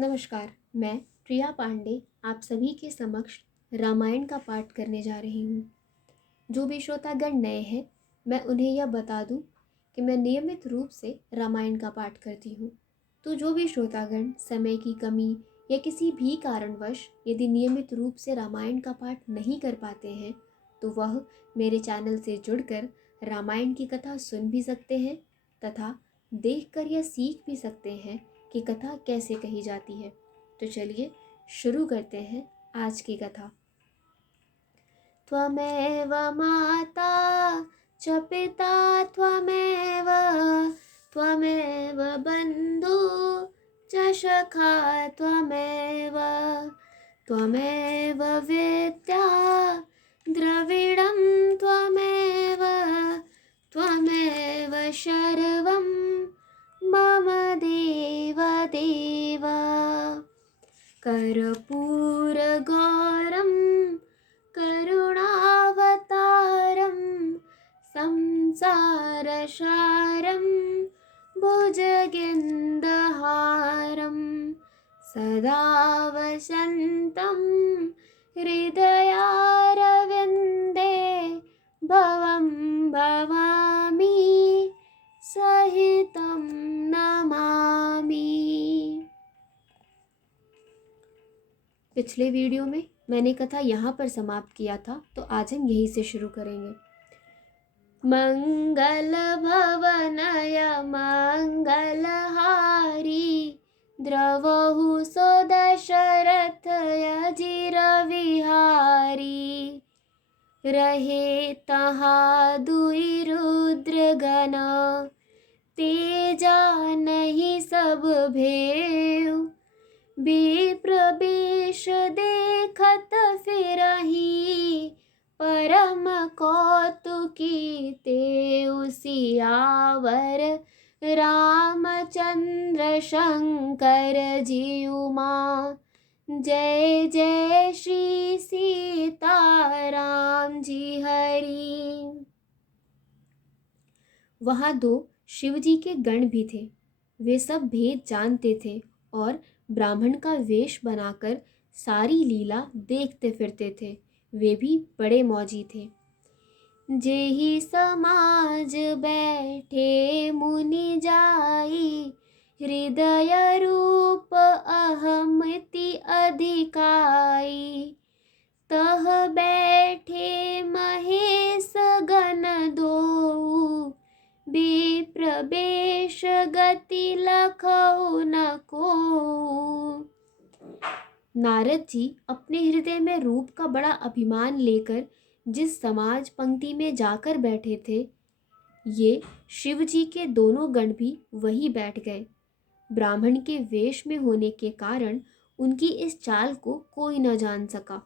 नमस्कार, मैं प्रिया पांडे आप सभी के समक्ष रामायण का पाठ करने जा रही हूँ। जो भी श्रोतागण नए हैं, मैं उन्हें यह बता दूँ कि मैं नियमित रूप से रामायण का पाठ करती हूँ। तो जो भी श्रोतागण समय की कमी या किसी भी कारणवश यदि नियमित रूप से रामायण का पाठ नहीं कर पाते हैं, तो वह मेरे चैनल से जुड़कर रामायण की कथा सुन भी सकते हैं तथा देखकर यह सीख भी सकते हैं कि कथा कैसे कही जाती है। तो चलिए शुरू करते हैं आज की कथा। त्वमेव माता च पिता त्वमेव त्वमेव बन्धु च सखा त्वमेव त्वमेव विद्या द्रविडं त्वमेव त्वमेव सर्वं मम देव देव कर्पूरगौरं करुणावतारं संसारसारं भुजगेन्द्रहारं सदा वसन्तं हृदयारविन्दे भवं भवामि सहितं नमामि। पिछले वीडियो में मैंने कथा यहाँ पर समाप्त किया था, तो आज हम यहीं से शुरू करेंगे। मंगल भवनय मंगलहारी द्रवहु सो दशरथ अजिर विहारी रहे तहाँ दुई रुद्रगण तेजा नहीं सब भेव विप्र वेश देखत फिरहि परम कौतुकी तेउ सियावर रामचंद्र शंकर जीउमा जय जय श्री सीताराम जी हरि। वहाँ दो शिवजी के गण भी थे। वे सब भेद जानते थे और ब्राह्मण का वेश बनाकर सारी लीला देखते फिरते थे। वे भी बड़े मौजी थे। जेहि समाज बैठे मुनि जाई हृदय रूप अहमति अधिकाई तह बैठे महेश गण दो विप्र वेश गति लखऊ न को। नारद जी अपने हृदय में रूप का बड़ा अभिमान लेकर जिस समाज पंक्ति में जाकर बैठे थे, ये शिव जी के दोनों गण भी वही बैठ गए। ब्राह्मण के वेश में होने के कारण उनकी इस चाल को कोई न जान सका।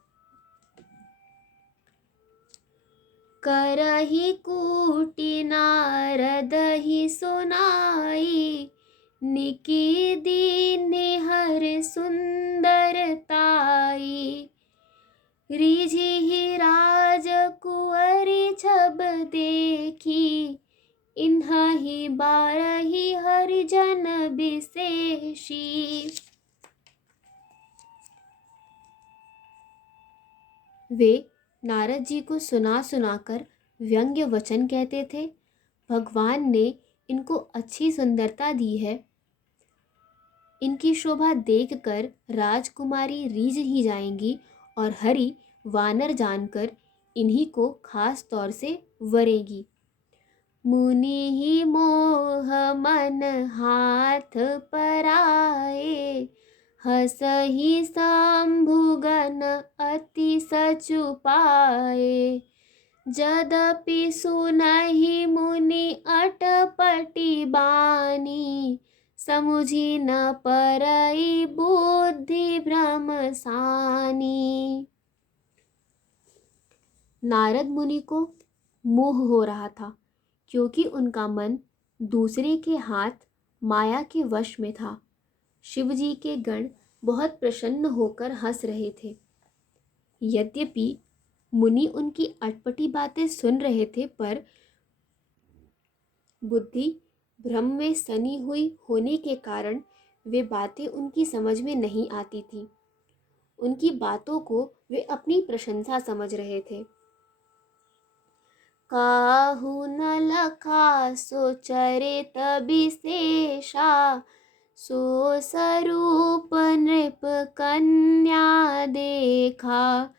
करहि कूटि नारद ही सुनाई निकी दीन्हि हर सुंदरताई रिझिहि राजकुंवरी छब देखी इन्हि बारहि हरिजन विशेषी। वे नारद जी को सुना सुनाकर व्यंग्य वचन कहते थे। भगवान ने इनको अच्छी सुंदरता दी है, इनकी शोभा देखकर राजकुमारी रीझ ही जाएंगी और हरि वानर जानकर इन्हीं को खास तौर से वरेगी। मुनि ही मोह मन हाथ पराए हसहि शंभुगन अति सचुपाए जदपि सुनहि मुनि अटपटी बानी समुझी न परई बुद्धि भ्रम सानी। नारद मुनि को मोह हो रहा था, क्योंकि उनका मन दूसरे के हाथ माया के वश में था। शिवजी के गण बहुत प्रसन्न होकर हंस रहे थे। यद्यपि मुनि उनकी अटपटी बातें सुन रहे थे, पर बुद्धि भ्रम में सनी हुई होने के कारण वे बातें उनकी समझ में नहीं आती थीं। उनकी बातों को वे अपनी प्रशंसा समझ रहे थे। काहू न लखा सो चरित विशेषा, सो स्वरूप नृप कन्या देखा।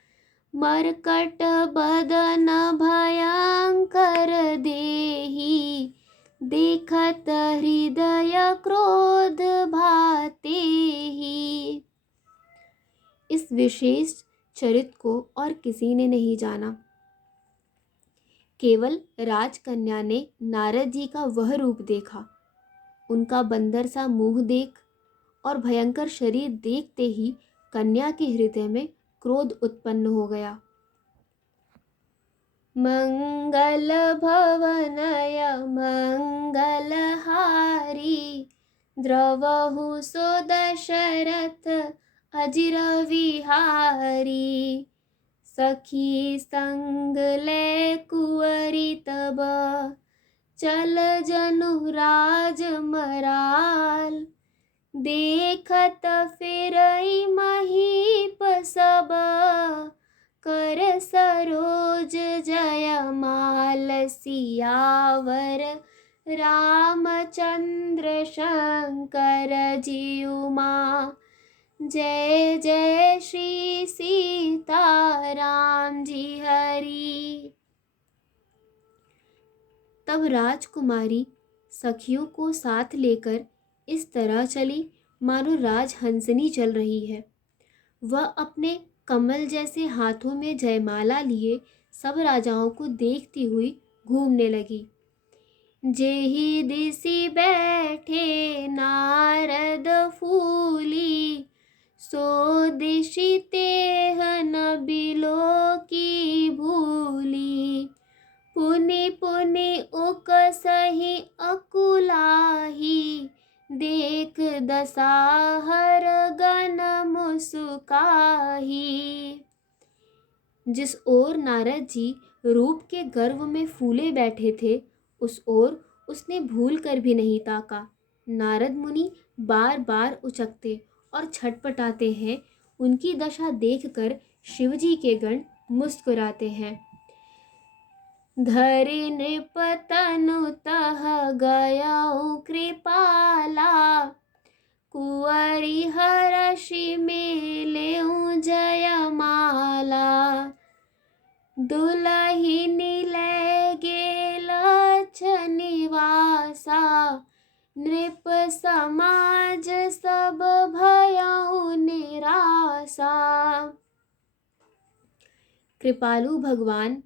मरकट बदन भयंकर देही, देखत हृदय क्रोध भाते ही। इस विशेष चरित्र को और किसी ने नहीं जाना। केवल राजकन्या ने नारद जी का वह रूप देखा। उनका बंदर सा मुंह देख और भयंकर शरीर देखते ही कन्या के हृदय में क्रोध उत्पन्न हो गया। मंगल भवनय मंगलहारी, द्रवहु सो दशरथ अजिर विहारी। सखी संग ले कुंवरी तब, चल जनु राज मराल। देखत फिरई महीप सब, कर सरोज जयमाल। सियावर रामचंद्र शंकर जीउमा, जय जय श्री सीताराम जी हरि। तब राजकुमारी सखियों को साथ लेकर इस तरह चली मानो राजहंसनी चल रही है। वह अपने कमल जैसे हाथों में जयमाला लिए सब राजाओं को देखती हुई घूमने लगी। जेहि दिसि बैठे नारद फूली, सो दिशि तेह न बिलो की भूली। पुनि पुनि उकसहि अकुलाही, देख दसाहर गण मुस्काही। जिस ओर नारद जी रूप के गर्व में फूले बैठे थे, उस ओर उसने भूल कर भी नहीं ताका। नारद मुनि बार बार उचकते और छटपटाते हैं। उनकी दशा देखकर शिवजी के गण मुस्कुराते हैं। धरि नृप तनु तह गयउ कृपाला, कुंवरी हरषि मेलेउ जयमाला। दुलहिनी लै गेल निवासा, नृप समाज सब भयउ निरासा। कृपालु भगवान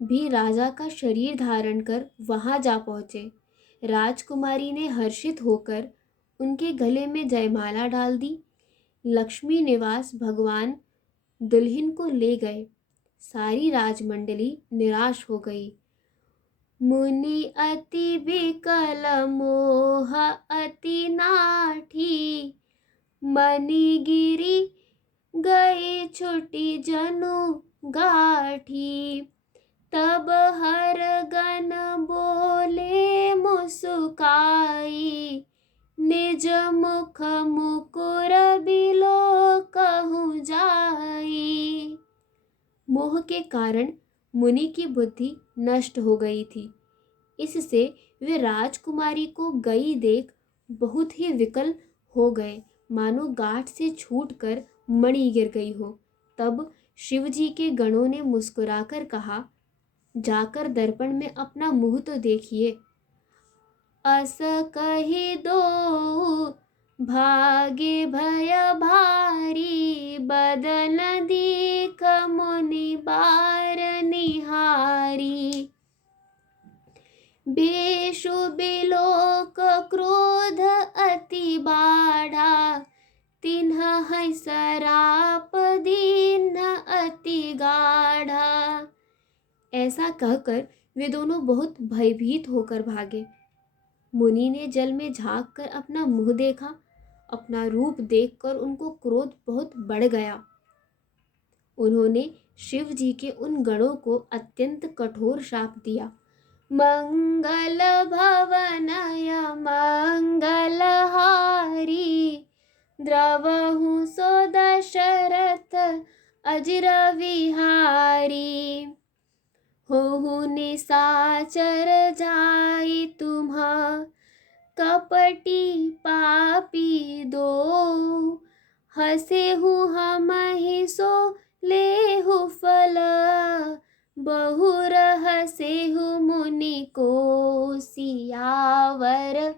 भी राजा का शरीर धारण कर वहां जा पहुंचे। राजकुमारी ने हर्षित होकर उनके गले में जयमाला डाल दी। लक्ष्मी निवास भगवान दुल्हन को ले गए। सारी राजमंडली निराश हो गई। मुनि अति विकल मोह अति नाठी, मणिगिरि गई छुटी जनु गाठी। तब हर गण बोले मुस्काई, निज मुख मुकुर बिलो कहूँ जाई। मोह के कारण मुनि की बुद्धि नष्ट हो गई थी। इससे वे राजकुमारी को गई देख बहुत ही विकल हो गए, मानो गांठ से छूटकर मणि गिर गई हो। तब शिवजी के गणों ने मुस्कुराकर कहा, जाकर दर्पण में अपना मुंह तो देखिए। अस कहि दो भाग्य भय भारी, बदन दीख मुनि बार निहारी। बेशु बिलोक क्रोध अति बाढ़ा, तिन्ह है सराप दीन अति गाढ़ा। ऐसा कहकर वे दोनों बहुत भयभीत होकर भागे। मुनि ने जल में झांक कर अपना मुंह देखा। अपना रूप देखकर उनको क्रोध बहुत बढ़ गया। उन्होंने शिव जी के उन गणों को अत्यंत कठोर शाप दिया। मंगल भवनय मंगलहारी, द्रवहु सो दशरथ अजिर विहारी। होहु निशाचर जाई तुम्हा, कपटी पापी दो। हसेहु हमहि सो लेहु फल, बहुर हसेहु मुनि को सियावर।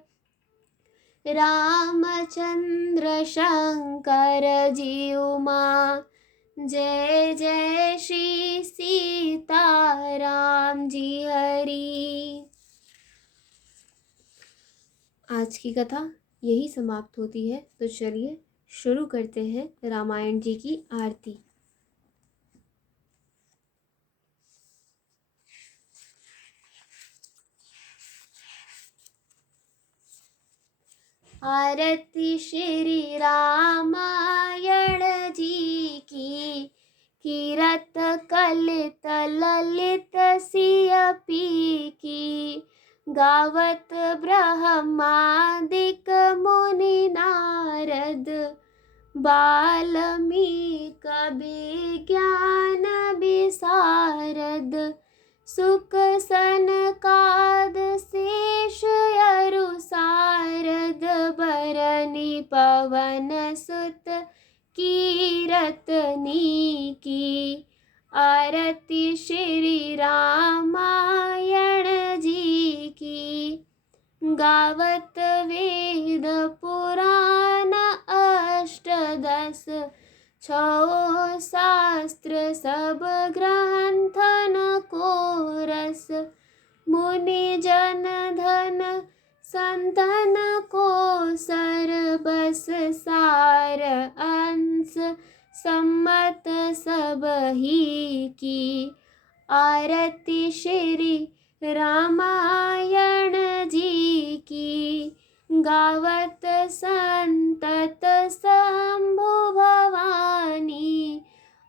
रामचंद्र शंकर जी उमा, जय जय श्री सीताराम जी हरि। आज की कथा यही समाप्त होती है। तो चलिए शुरू करते हैं रामायण जी की आरती। आरती श्री रामायण जी की, कीरत कलित ललित सिय पी की। गावत ब्रह्मादिक मुनि नारद, बाल्मीक विज्ञान विशारद। सुक सनकाद शेष अरु सारद, बरनी पवन सुत कीरतनी की। आरती श्री रामायण जी की, गावत वेद पुराण अष्टदश। छो शास्त्र सब ग्रंथन को रस, मुनि जन धन संतन को सर। बस सार अंश सम्मत सब ही की। आरती श्री रामायण जी की, गावत संतत शंभु भवानी।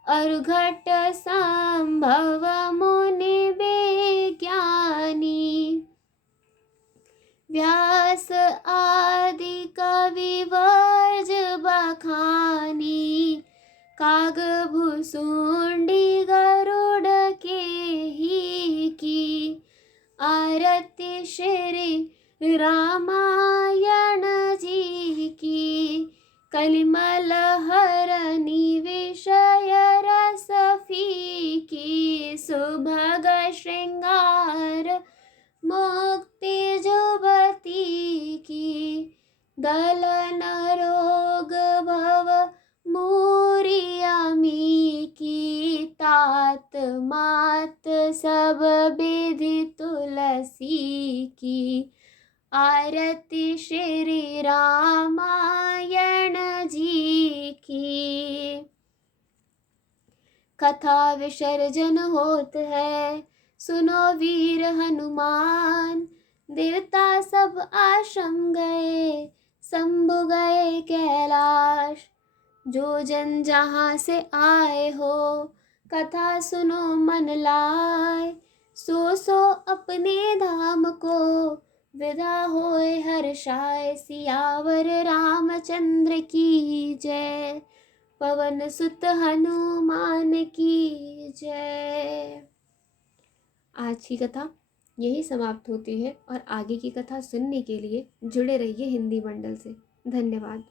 अर्घट संभव मुनि विज्ञानी, व्यास आदि कवि वर्ज बखानी। काग भुसुंडी गरुड़ के ही की। आरती श्री रामायण जी की, कलिमल हरनि विषय रस फीकी। सुभग श्रृंगार मुक्ति जुबती की। दलन रोग भव मूरियामी की। तात मात सब विधि तुलसी की। आरती श्री रामायण जी की। कथा विसर्जन होत है, सुनो वीर हनुमान। देवता सब आश्रम गए, शंभु गए कैलाश। जो जन जहाँ से आए हो, कथा सुनो मन लाए। सो अपने धाम को विदा होए हर्षाए। सियावर रामचंद्र की जय, पवन सुत हनुमान की जय। आज की कथा यही समाप्त होती है और आगे की कथा सुनने के लिए जुड़े रहिए हिंदी मंडल से। धन्यवाद।